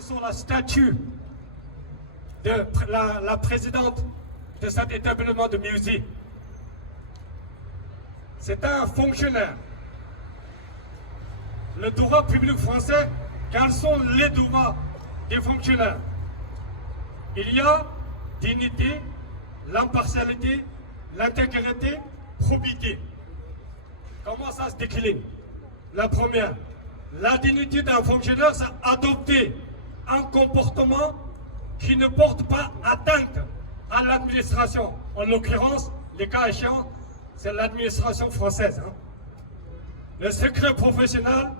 sur la statue de la présidente de cet établissement de musique. C'est un fonctionnaire. Le droit public français, quels sont les droits des fonctionnaires? Il y a dignité, l'impartialité, l'intégrité, probité. Comment ça se décline? La première, la dignité d'un fonctionnaire, c'est adopter un comportement qui ne porte pas atteinte à l'administration. En l'occurrence, les cas échéants, c'est l'administration française. Le secret professionnel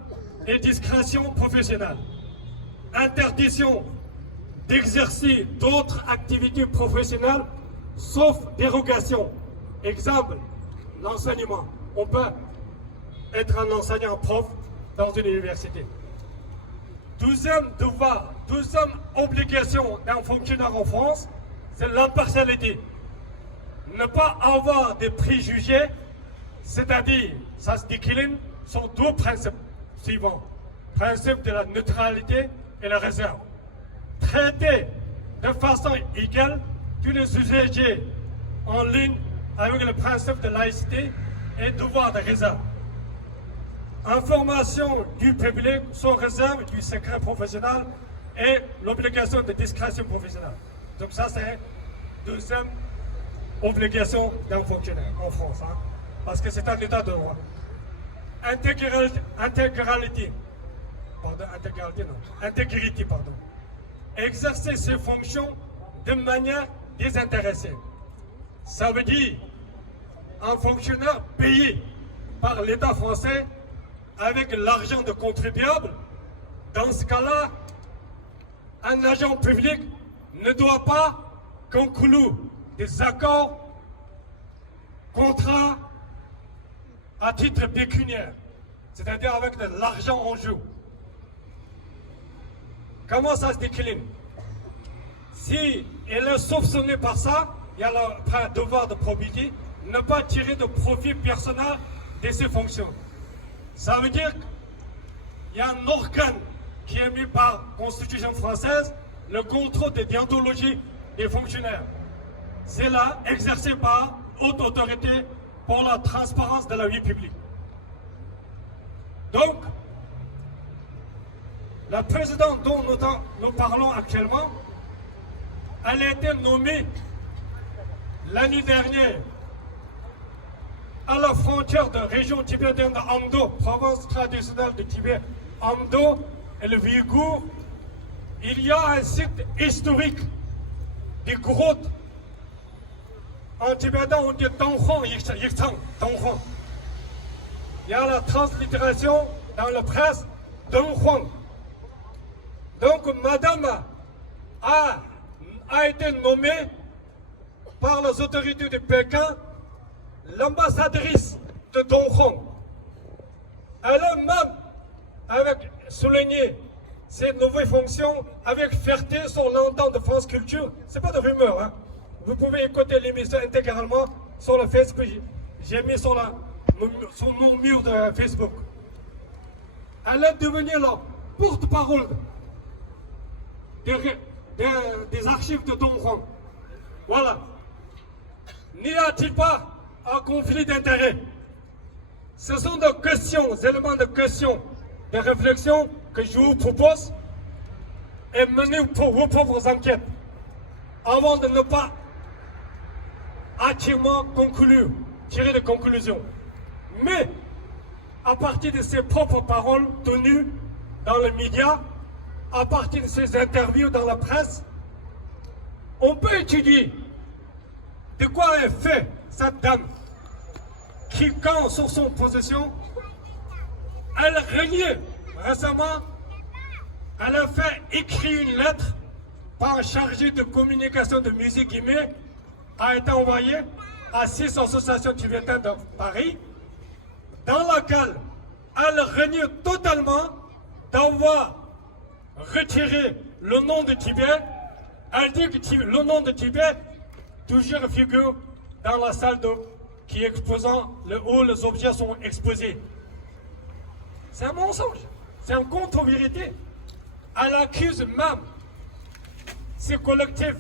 et discrétion professionnelle. Interdiction d'exercer d'autres activités professionnelles sauf dérogation. Exemple, l'enseignement. On peut être un enseignant prof dans une université. Deuxième devoir, deuxième obligation d'un fonctionnaire en France, c'est l'impartialité. Ne pas avoir des préjugés, c'est-à-dire, ça se décline sur deux principes suivants. Principe de la neutralité et la réserve. Traiter de façon égale tous les usagers en ligne avec le principe de laïcité et devoir de réserve. Information du public sans réserve du secret professionnel et l'obligation de discrétion professionnelle. Donc ça, c'est deuxième obligation d'un fonctionnaire en France, parce que c'est un état de droit. Intégrité, pardon. Exercer ses fonctions de manière désintéressée. Ça veut dire un fonctionnaire payé par l'État français avec l'argent de contribuables. Dans ce cas-là, un agent public ne doit pas conclure des accords, contrats à titre pécuniaire, c'est-à-dire avec de l'argent en jeu. Comment ça se décline? Si elle est soupçonnée par ça, il y a le devoir de probité, ne pas tirer de profit personnel de ses fonctions. Ça veut dire qu'il y a un organe qui est mis par la Constitution française, le contrôle de déontologie des fonctionnaires. C'est là exercé par haute autorité pour la transparence de la vie publique. Donc, la présidente dont nous parlons actuellement, elle a été nommée l'année dernière à la frontière de la région tibétaine de Amdo, province traditionnelle du Tibet, Amdo et le Ouïghour. Il y a un site historique des grottes. En tibétain, on dit Donghuang Yichang, Donghuang. Il y a la translittération dans la presse Donghuang. Donc, madame a été nommée par les autorités de Pékin l'ambassadrice de Donghuang. Elle a même souligné ses nouvelles fonctions avec fierté sur l'entente de France Culture. Ce n'est pas de rumeur. Vous pouvez écouter l'émission intégralement sur le Facebook. J'ai mis sur mon mur de Facebook. Elle est devenue la porte-parole des archives de Donghuang. Voilà. N'y a-t-il pas un conflit d'intérêts? Ce sont des questions, des éléments de questions, de réflexion que je vous propose et menez pour vos propres enquêtes avant de ne pas activement conclure, tirer des conclusions. Mais à partir de ses propres paroles tenues dans les médias, à partir de ses interviews dans la presse, on peut étudier de quoi est fait cette dame qui, quand sur son position, elle reniait récemment, elle a fait écrire une lettre par un chargé de communication de musique guillemets, a été envoyée à 6 associations tibétaines de Paris, dans laquelle elle renie totalement d'avoir retiré le nom de Tibet. Elle dit que le nom de Tibet toujours figure dans la salle qui est exposant où les objets sont exposés. C'est un mensonge, c'est une contre-vérité. Elle accuse même ces collectifs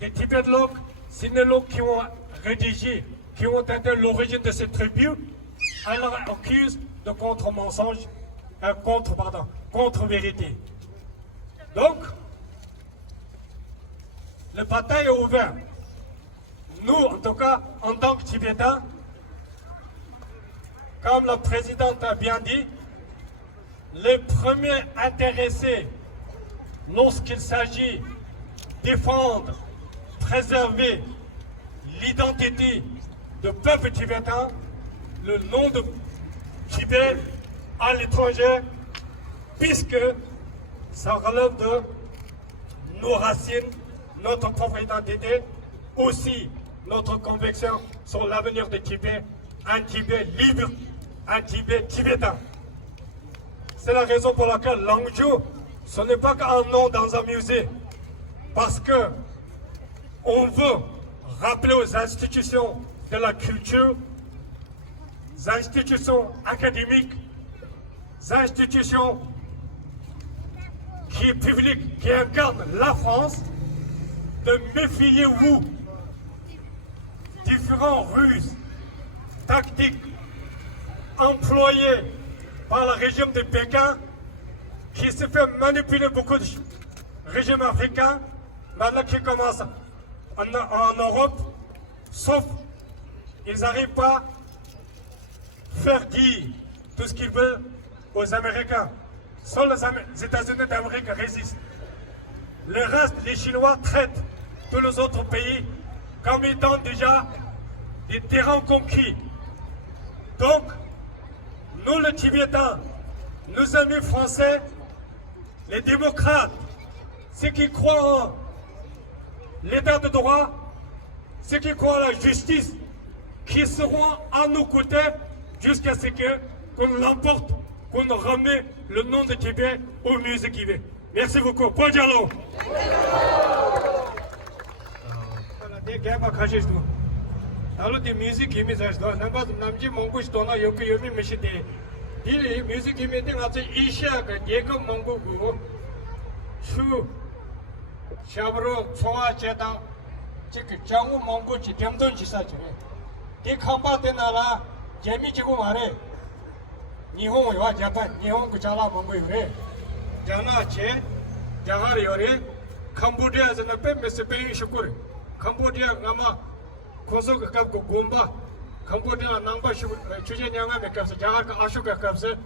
des Tibétologues, sinologues qui ont rédigé, qui ont été l'origine de cette tribu. Elle leur accuse de contre-mensonge, contre-vérité. Donc, la bataille est ouverte. Nous, en tout cas, en tant que Tibétains, comme la présidente a bien dit, les premiers intéressés lorsqu'il s'agit de défendre, préserver l'identité du peuple tibétain, le nom de Tibet à l'étranger, puisque ça relève de nos racines, notre propre identité, aussi notre conviction sur l'avenir de Tibet, un Tibet libre, un Tibet tibétain. C'est la raison pour laquelle Langzhou, ce n'est pas qu'un nom dans un musée, parce que on veut rappeler aux institutions de la culture, aux institutions académiques, aux institutions qui publiques, qui incarnent la France, de méfiez-vous différents ruses, tactiques employées par le régime de Pékin qui se fait manipuler beaucoup de régimes africains, maintenant qui commencent en Europe, sauf ils n'arrivent pas à faire dire tout ce qu'ils veulent aux Américains. Seuls les États-Unis d'Amérique résistent. Le reste, les Chinois traitent tous les autres pays comme étant déjà des terrains conquis. Donc, nous les Tibétains, nos amis français, les démocrates, ceux qui croient en l'état de droit, ceux qui croient à la justice, qui seront à nos côtés jusqu'à ce qu'on l'emporte, qu'on remet le nom de Tibet au musée Guivet. Merci beaucoup. Paul Diallo. Alors des musiques qui me disent, n'importe mongo je donne yoke yomi mechite. Il musique qui me dit que isha que diego mongo go. Chou. Chabro choa chedan. Chek changu mongo chi demdon chi sa che. Di khamba de nala jemi chi go mare. Nihon yo Japan, Nihon ko chala mongo yore. Jana che jahar yore. Cambodia is na pe me se pe shukur. Cambodia ngama Koso kap ko gomba, Cambodia nangba chuje nyanga me kapsa, jahar ka ashuka kapsa,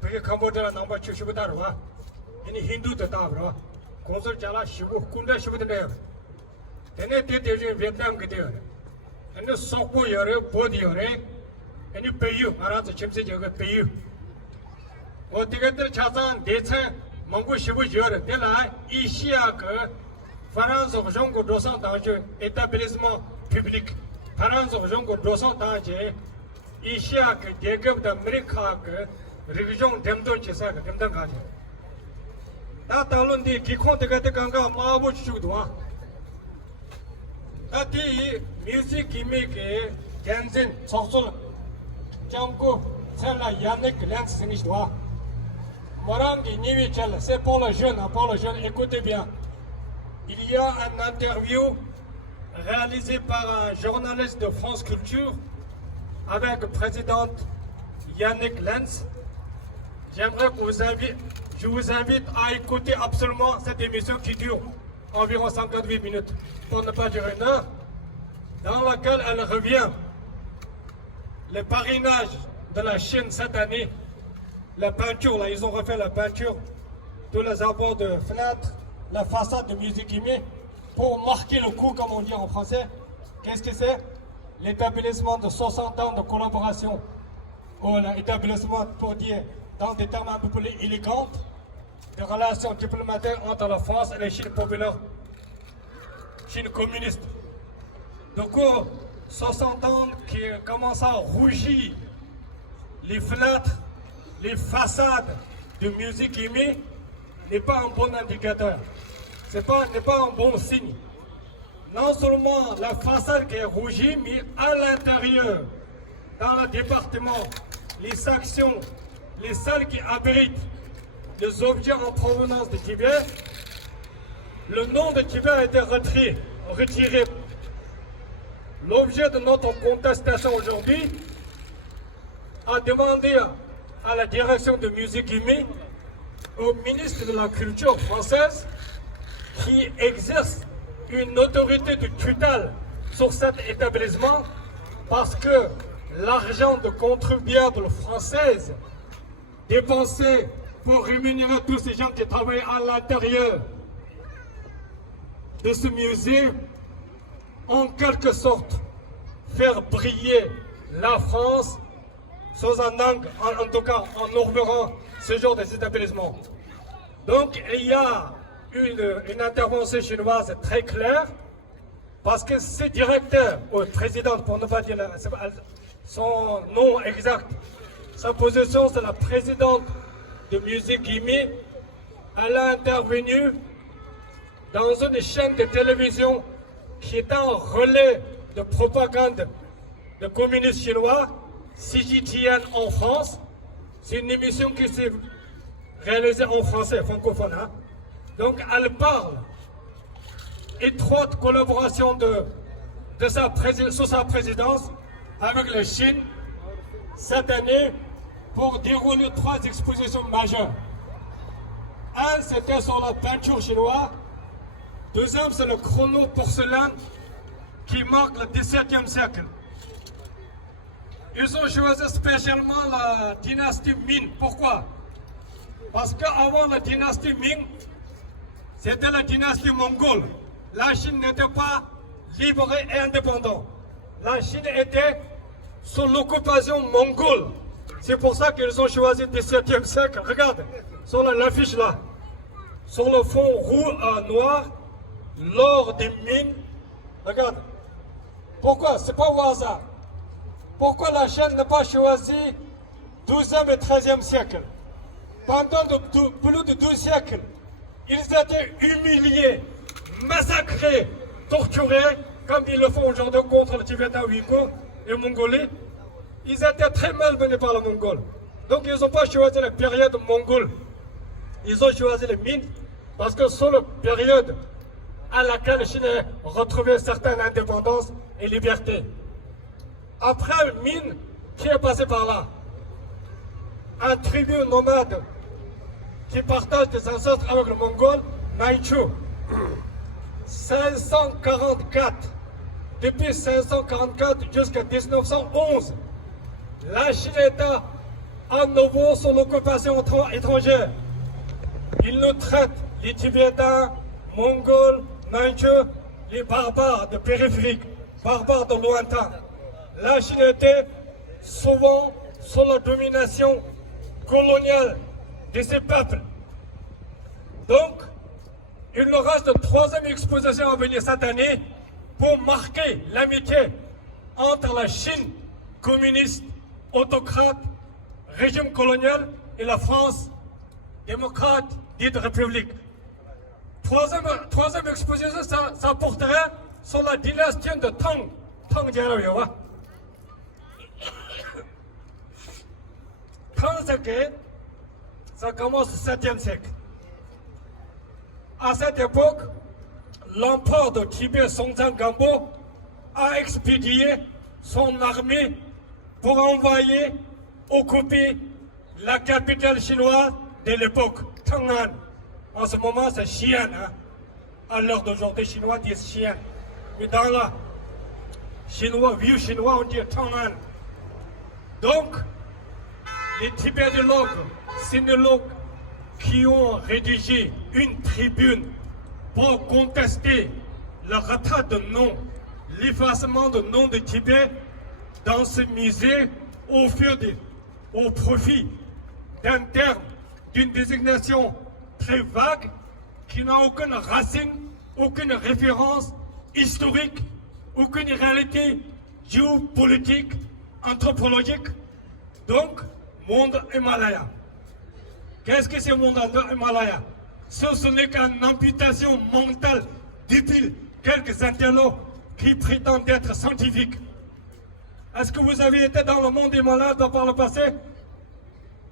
peke Cambodia nangba chushuba darwa, ini Hindu tata bro, koso chala shibu, kunda shibu tene, tene te teju Vietnam kete yore, ini sokpo yore, bod yore, ini peyu, maranza chimse jaga peyu, o tigatir chasan decha mangu shibu yore, tela ishiya ka France Jongo 200 ans, établissement public. France Jongo 200 ans, ici à que des gars d'Amérique, région d'Emdon, c'est ça, d'Emdon Gage. Là, talon dit qui compte que des ganga, Mabo Choudoua. Là, dit musique chimique, Genzen, Sorsol, Django, c'est la Yannick Lens, c'est l'histoire. Morangi, Nivichel, c'est pour le jeune, écoutez bien. Il y a une interview réalisée par un journaliste de France Culture avec le président Yannick Lenz. J'aimerais que je vous invite à écouter absolument cette émission qui dure environ 58 minutes, pour ne pas dire une heure, dans laquelle elle revient le parrainage de la Chine cette année, la peinture, là, ils ont refait la peinture, tous les abords de fenêtres, la façade de Musique Guimet pour marquer le coup, comme on dit en français. Qu'est-ce que c'est? L'établissement de 60 ans de collaboration, ou l'établissement, pour dire dans des termes un peu plus élégants, des relations diplomatiques entre la France et la Chine populaire, Chine communiste. Donc, 60 ans qui commencent à rougir les fenêtres, les façades de Musique Guimet n'est pas un bon indicateur. N'est pas un bon signe. Non seulement la façade qui est rougie, mais à l'intérieur, dans le département, les sections, les salles qui abritent des objets en provenance du Tibet, le nom de Tibet a été retiré. L'objet de notre contestation aujourd'hui a demandé à la direction de Musée Guimet, au ministre de la Culture française, qui exerce une autorité de tutelle sur cet établissement, parce que l'argent de contribuables françaises dépensé pour rémunérer tous ces gens qui travaillent à l'intérieur de ce musée, en quelque sorte, faire briller la France sous un angle, en tout cas en honorant ce genre d'établissement. Donc il y a une intervention chinoise très claire, parce que ce directeur, ou président, pour ne pas dire son nom exact, sa position c'est la présidente du musée Guimet, elle a intervenu dans une chaîne de télévision qui est un relais de propagande de communistes chinois, CGTN en France. C'est une émission qui s'est réalisée en français, francophone. Hein? Donc elle parle étroite collaboration sous sa présidence avec la Chine cette année pour dérouler 3 expositions majeures. Un, c'était sur la peinture chinoise. Deuxième, c'est le chrono porcelain qui marque le XVIIe siècle. Ils ont choisi spécialement la dynastie Ming. Pourquoi? Parce qu'avant la dynastie Ming, c'était la dynastie mongole. La Chine n'était pas libre et indépendante. La Chine était sous l'occupation mongole. C'est pour ça qu'ils ont choisi le XVIIe siècle. Regarde, sur l'affiche là, sur le fond noir, l'or des mines. Regarde. Pourquoi? C'est pas au hasard. Pourquoi la Chine n'a pas choisi 12e et 13e siècle? Pendant plus de 12 siècles, ils étaient humiliés, massacrés, torturés, comme ils le font aujourd'hui contre le Tibétain Ouïghour et le Mongolie. Ils étaient très malmenés par le Mongol. Donc ils n'ont pas choisi la période mongole. Ils ont choisi les Ming parce que c'est la période à laquelle la Chine a retrouvé certaines indépendances et libertés. Après Ming, qui est passé par là? Un tribu nomade qui partage des ancêtres avec le Mongol, Manchu. 1644. Depuis 1644 jusqu'à 1911, la Chine était à nouveau sous l'occupation étrangère. Ils nous traitent, les Tibétains, Mongols, Manchus, les barbares de périphérique, barbares de lointain. La Chine était souvent sous la domination coloniale de ces peuples. Donc, il nous reste une 3e exposition à venir cette année pour marquer l'amitié entre la Chine communiste, autocrate, régime colonial et la France démocrate, dite république. Troisième exposition, ça porterait sur la dynastie de Tang. Tang Jianrou. Tang, ça commence au 7e siècle. À cette époque, l'empereur de Tibet, Songtsen Gampo, a expédié son armée pour envahir, occuper la capitale chinoise de l'époque, Chang'an. En ce moment, c'est Xi'an. Hein? À l'heure d'aujourd'hui, Chinois disent Xi'an. Mais dans la Chinois, vieux Chinois, on dit Chang'an. Donc, les tibétologues, sinologues, qui ont rédigé une tribune pour contester le retrait de nom, l'effacement de nom de Tibet dans ce musée au profit d'un terme, d'une désignation très vague qui n'a aucune racine, aucune référence historique, aucune réalité géopolitique, anthropologique. Donc, monde Himalaya. Qu'est-ce que c'est le monde Himalaya? Ce n'est qu'une amputation mentale débile, quelques intellos qui prétendent être scientifiques. Est-ce que vous avez été dans le monde Himalaya par le passé?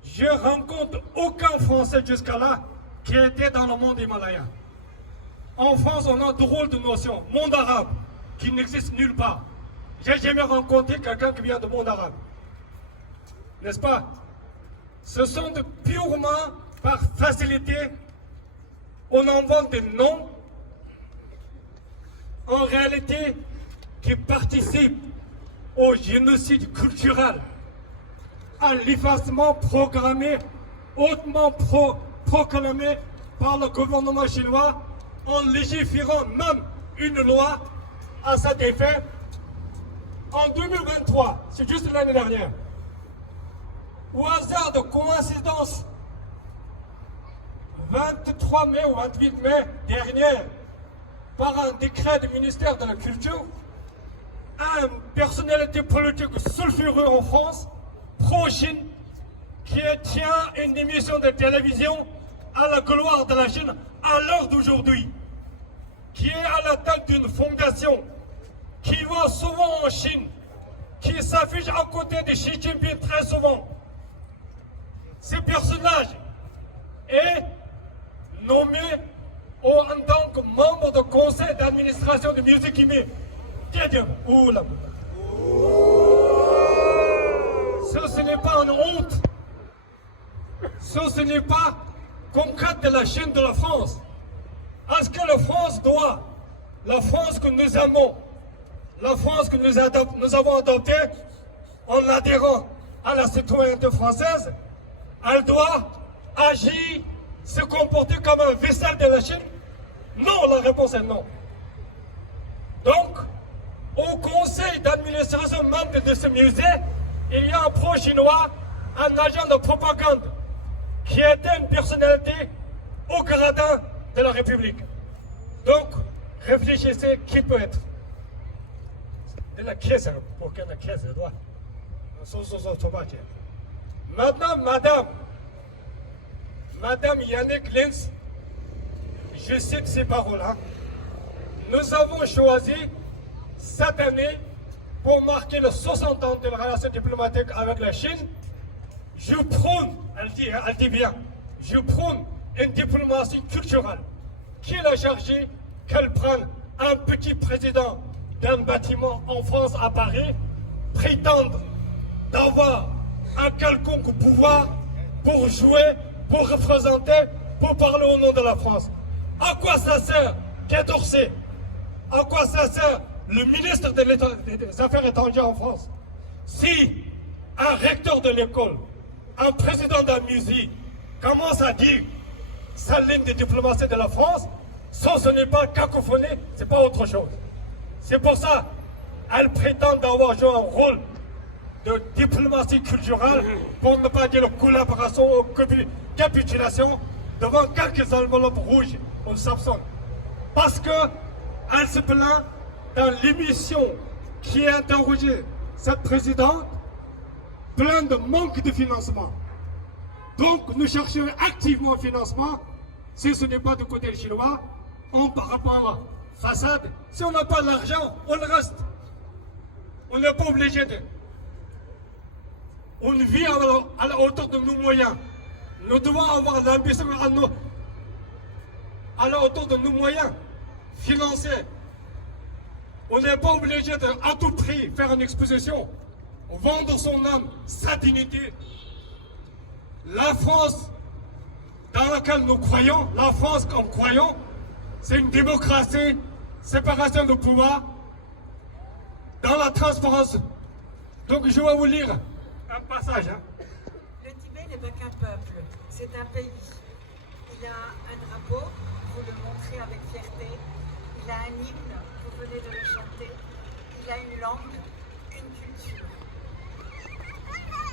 Je rencontre aucun Français jusqu'à là qui était dans le monde himalayen. En France, on a drôle de notion, monde arabe, qui n'existe nulle part. J'ai jamais rencontré quelqu'un qui vient du monde arabe. N'est-ce pas? Ce sont purement par facilité, on invente des noms, en réalité, qui participent au génocide culturel, à l'effacement programmé, hautement proclamé par le gouvernement chinois, en légiférant même une loi à cet effet. En 2023, c'est juste l'année dernière, au hasard de coïncidence, 23 mai ou 28 mai dernier, par un décret du ministère de la Culture, une personnalité politique sulfureuse en France, pro-Chine, qui tient une émission de télévision à la gloire de la Chine à l'heure d'aujourd'hui, qui est à la tête d'une fondation, qui va souvent en Chine, qui s'affiche à côté de Xi Jinping très souvent. Ce personnage est nommé en tant que membre du conseil d'administration de Music Kimi. Ce n'est pas une honte. Ce n'est pas concret de la Chine de la France. Est-ce que la France doit, la France que nous aimons, la France que nous avons adoptée en adhérant à la citoyenneté française, elle doit agir, se comporter comme un vassal de la Chine? Non, la réponse est non. Donc, au conseil d'administration même de ce musée, il y a un pro-chinois, un agent de propagande, qui était une personnalité au gradin de la République. Donc, réfléchissez qui peut être. De la caisse, pour que la caisse doit. Maintenant, Madame Yannick Lins, je cite ces paroles-là. Nous avons choisi cette année, pour marquer les 60 ans de la relation diplomatique avec la Chine, je prône, elle dit bien, je prône une diplomatie culturelle qui l'a chargée qu'elle prenne un petit président d'un bâtiment en France à Paris, prétendre d'avoir un quelconque pouvoir pour jouer, pour représenter, pour parler au nom de la France. À quoi ça sert Quai d'Orsay? À quoi ça sert le ministre des Affaires étrangères en France? Si un recteur de l'école, un président d'un musée commence à dire sa ligne de diplomatie de la France, ce n'est pas cacophonie, ce n'est pas autre chose. C'est pour ça qu'elle prétend avoir joué un rôle de diplomatie culturelle, pour ne pas dire collaboration ou capitulation, devant quelques enveloppes rouges, on s'absente. Parce qu'elle se plaint dans l'émission qui a interrogé cette présidente, plein de manque de financement. Donc nous cherchons activement financement, si ce n'est pas du côté chinois, par rapport à la façade. Si on n'a pas l'argent, on le reste. On n'est pas obligé de... On vit à la hauteur de nos moyens. Nous devons avoir l'ambition à la hauteur de nos moyens financiers. On n'est pas obligé de, à tout prix, faire une exposition, vendre son âme, sa dignité. La France dans laquelle nous croyons, la France comme croyons, c'est une démocratie, séparation de pouvoir, dans la transparence. Donc je vais vous lire un passage. Le Tibet n'est pas qu'un peuple, c'est un pays. Il a un drapeau, vous le montrez avec fierté. Il a un hymne, vous venez de le chanter. Il a une langue, une culture.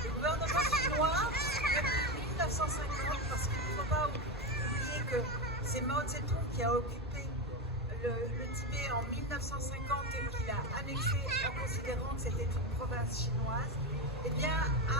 Le gouvernement chinois, depuis 1950, parce qu'il ne faut pas oublier que c'est Mao Tse-tung qui a occupé le Tibet en 1950 et qu'il a annexé en considérant que c'était une province chinoise, eh bien, a